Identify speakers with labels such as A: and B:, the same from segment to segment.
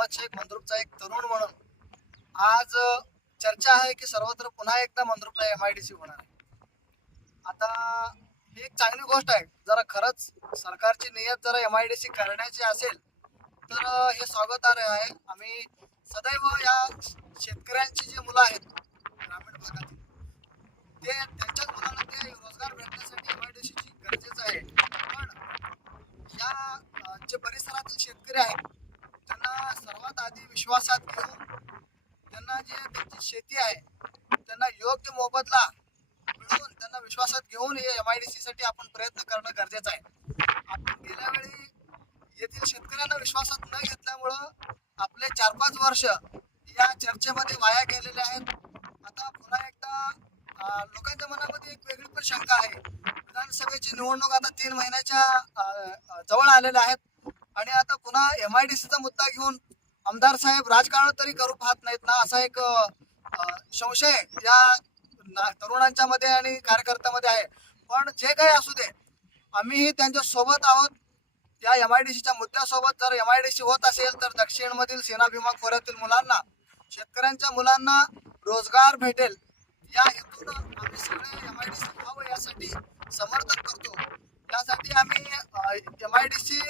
A: पक्ष मंद्रुपचा एक तरुण म्हणून आज चर्चा आहे की सर्वत्र पुन्हा एकदा मंद्रुपला एम आय डी सी होणार आहे. आता ही एक चांगली गोष्ट आहे. जरा खरंच सरकारची नियत जरा एम आय डी सी करण्याची असेल तर हे स्वागतार्ह आहे. आम्ही सदैव या शेतकऱ्यांची जी मुलं आहेत ग्रामीण भागातील ते त्यांच्याच मुलांना ते रोजगार भेटण्यासाठी एम आय डी सीची गरजेचं आहे. पण या जे परिसरातील शेतकरी आहेत त्यांना सर्वात आधी विश्वासात घेऊन त्यांना जे त्यांची शेती आहे त्यांना योग्य मोबदला मिळवून त्यांना विश्वासात घेऊन हे एम आय डी सी साठी आपण प्रयत्न करणं गरजेचं आहे. आपण गेल्या वेळी येथील शेतकऱ्यांना विश्वासात न घेतल्यामुळं आपले चार पाच वर्ष या चर्चेमध्ये वाया गेलेले आहेत. आता पुन्हा एकदा लोकांच्या मनामध्ये एक वेगळी पण शंका आहे. विधानसभेची निवडणूक आता तीन महिन्याच्या जवळ आलेल्या आहेत. आणि आता पुन्हा एम आय डी सीचा मुद्दा घेऊन आमदार साहेब राजकारण तरी करू पाहत नाहीत ना असा एक संशय या तरुणांच्या मध्ये आणि कार्यकर्त्यामध्ये आहे. पण जे काही असू दे आम्हीही त्यांच्यासोबत आहोत. या एम आय डी सीच्या मुद्द्यासोबत जर एम आय डी सी होत असेल तर दक्षिणमधील सेना भीमा खोऱ्यातील मुलांना शेतकऱ्यांच्या मुलांना रोजगार भेटेल. या हेतून आम्ही सगळे एम आय डी सी व्हावं यासाठी समर्थन करतो. त्यासाठी आम्ही एम आय डी सी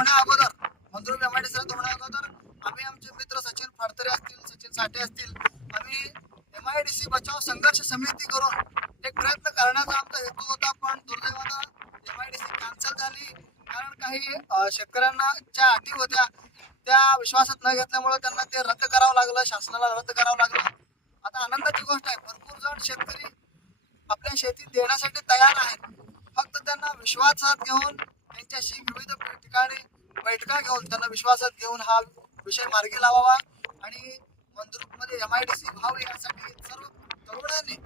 A: होण्या अगोदर. मंजूर एम आय डी होण्या अगोदर. आम्ही आमचे मित्र सचिन फडतरे असतील सचिन साठे असतील आम्ही एम आय डी सी बचाव संघर्ष समिती करून एक प्रयत्न करण्याचा आमचा हेतू होता पण दुर्दैवानं M I D C cancel झाली. कारण काही शेतकऱ्यांना ज्या अटी होत्या त्या विश्वासात न घेतल्यामुळे त्यांना ते रद्द करावं लागलं शासनाला रद्द करावं लागलं. आता आनंदाची गोष्ट आहे भरपूर जण शेतकरी आपल्या शेतीत देण्यासाठी तयार आहेत. फक्त त्यांना विश्वासात घेऊन त्यांच्याशी विविध ठिकाणी बैठका घेऊन त्यांना विश्वासात घेऊन हा विषय मार्गी लावावा. आणि मंद्रुपमध्ये एम आय डी सी व्हावी यासाठी सर्व तरुणांनी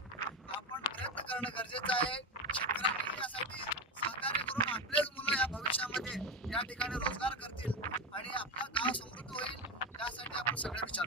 A: आपण प्रयत्न करणं गरजेचं आहे. शेतकऱ्यांनी यासाठी सहकार्य करून आपलेच मुलं या भविष्यामध्ये या ठिकाणी रोजगार करतील आणि आपला गाव समृद्ध होईल यासाठी आपण सगळे विचार